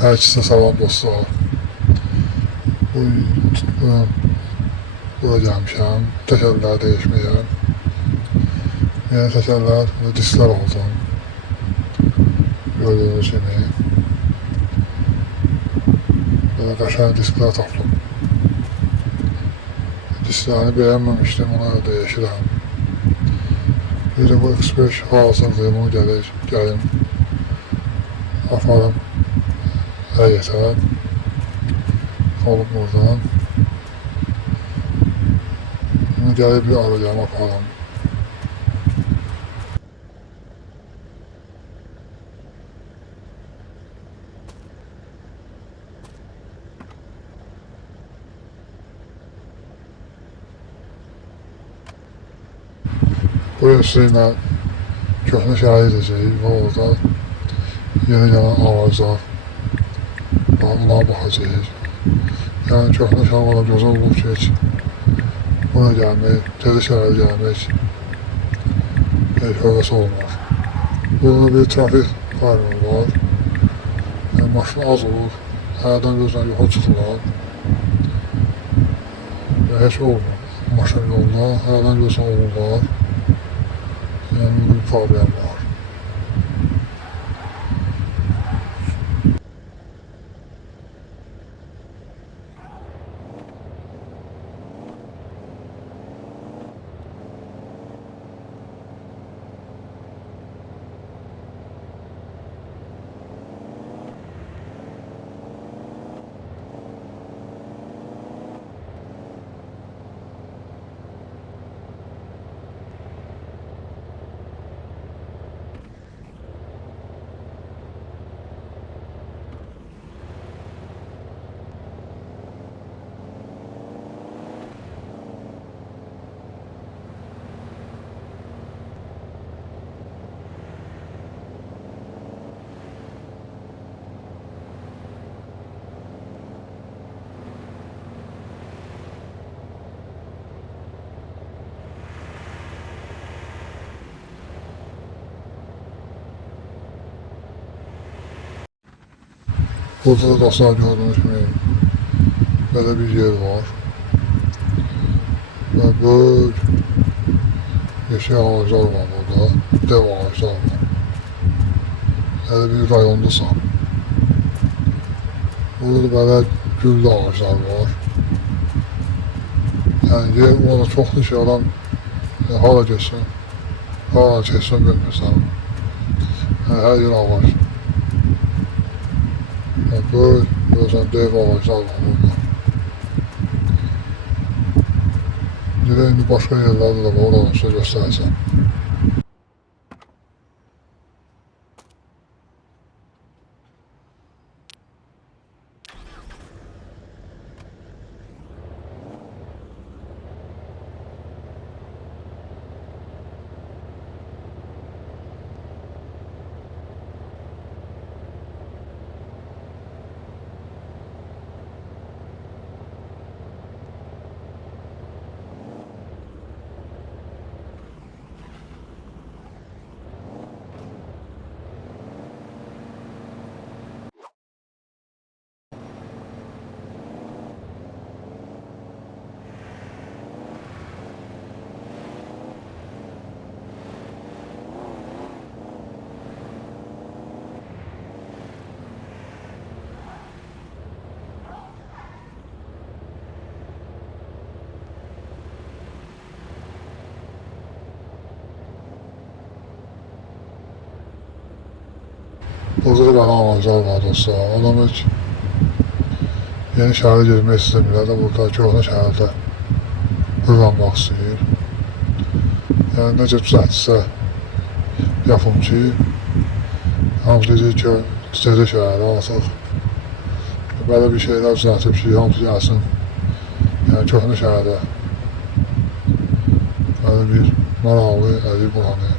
Hər ikisinə salam dostlar. Bu bura gəlmişəm. Təkərləri dəyişməyə. Yeni təkərlər və disklər aldım. Gördüyünüz kimi. Belə qəşəng disklər tapdım. Disklərini bəyənməmişdim, ona görə dəyişirəm. Bir de bu X5 hazırdır, bunu gəlim aparım həyətə, olub buradan. Bunu gəlib bir arayam aparım. Bu üstüyle köhnə şəhər edəcəyik və orada yeni gelen ağaclar, onlara baxacağıq. Yəni köhnə şəhər bana gözəl olub ki, heç buna gəlmək, təzə şəhərə gəlmək heç həvəs olmaz. Burada bir trafik qaydaları var. Yəni maşın az olur, hərdən gözdən yoxa çıxırlar. Və heç olmur maşın yolda, hərdən gözdən olurlar. Yani bir problem var. Burada da dostlar gördüğünüz gibi böyle bir yer var. Ve böyle yeşil ağaçlar var burada. Dev ağaçlar var. Böyle bir rayondasan. Burada da böyle güllü ağaçlar var. Yani yer orada çoxlu şey adam hala geçsin. Hala geçsin görmürsən. Yani her yer ağaç. Böyle dev ağaçlar var burada. Indi başka yerlerde de var, oradan size göstereceğim. Burada da böyle ağaçlar var dostlar. Adam hiç yeni şəhərə girmək istəmirlər də burada köhnə şəhərdə hırlanmaq istəyir. Yəni necə düzəltsə yapım ki, hamısı deyir ki, təzə şəhərə artıq belə bir şeylər düzəltib ki, hamısı gəlsin. Yəni köhnə şəhərə belə bir maraqlı əli buranı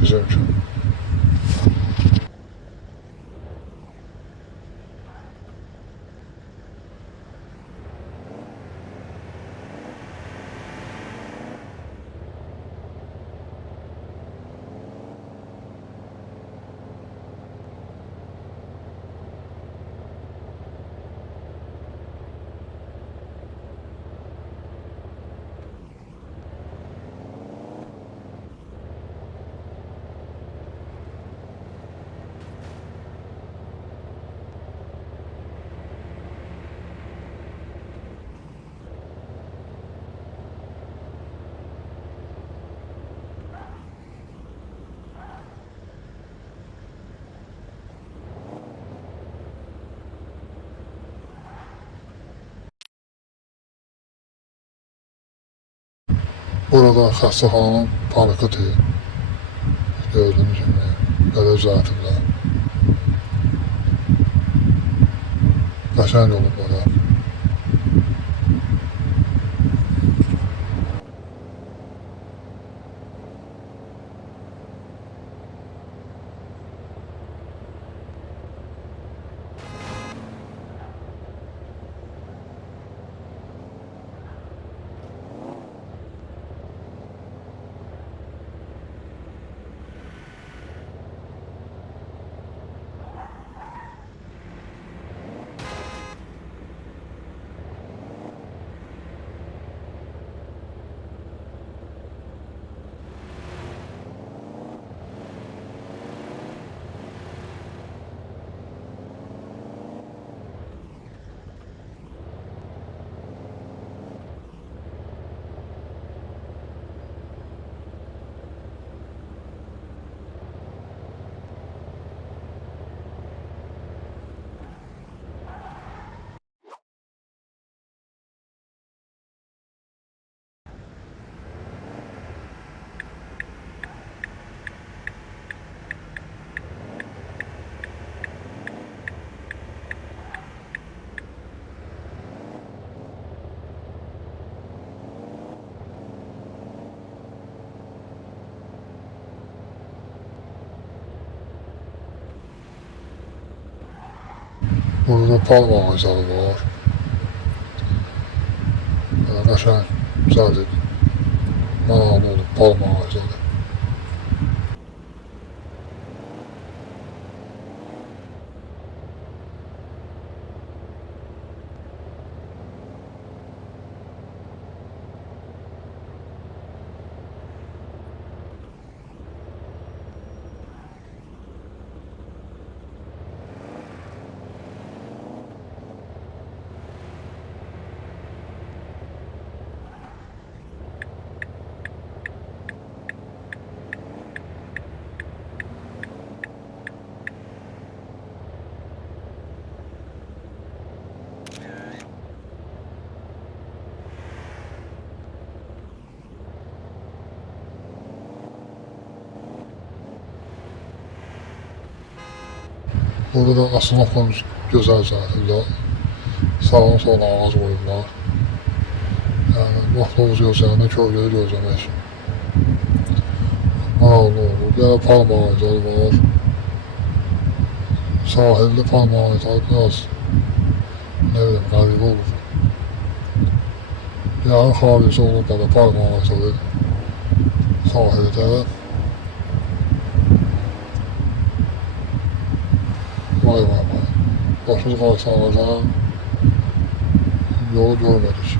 bizim üçün. Burada xəstəxananın parkıdır. Gördüğünüz gibi. Belə zətində. Qəşəng olub burada. Burada palma ağaçları var. Qəşəng, güzeldir. Mənalı olub palma ağaçları. Burada da asılmaqla gözəl zətində. Sağın soluna ağac qoyublar. Yəni, avtobus gözləyəndə kölgəli gözləmək. Mənalı olur. Belə palma ağacları var. Sahildə palma ağacları biraz, ne bileyim, qəribə olur. Yəni, xarici olur belə palma ağacları sahildə. Vay vay vay. Başımız qalsa ağacların yolu görmədik.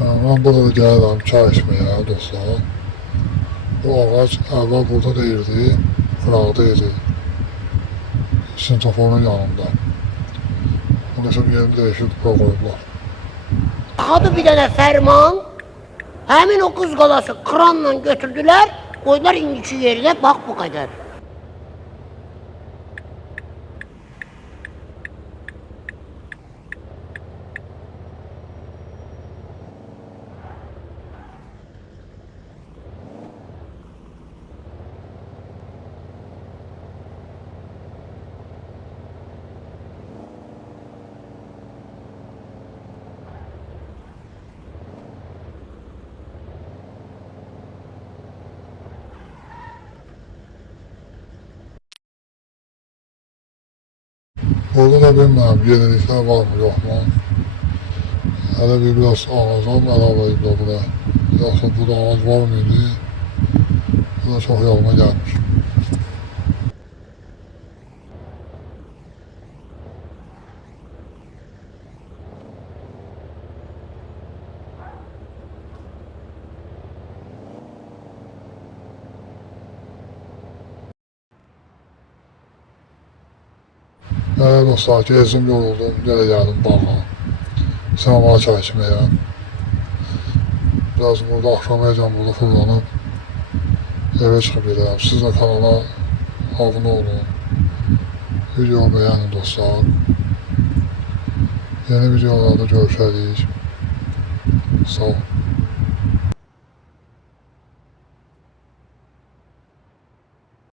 Ben burada gəlirəm çay içməyə dostlar. Bu ağac əvvəl burada deyildi, qıraqda idi. Sintofonun yanında. Burada şimdi yeni değişik bura koyublar. Adı bir tane ferman, hemen o kız galası kranla götürdüler, koydular indiki yerine, bak bu kadar. Orada da bilmem yenilikler var mı yok mu? Hele bir biraz ağacam əlavə ediblər bura. Yoxsa burada ağac var mıydı? Bu da çok yanıma gelmiş. Evet dostlar, gezdim yoruldum, gene geldim bağa. sinema çəkməyə. Biraz burada axşamayacan burada fırlanıb eve çıxıb gedərəm. Siz də kanala abunə olun. Videomu bəyənin dostlar. Yeni videolarda görüşərik. Sağ ol.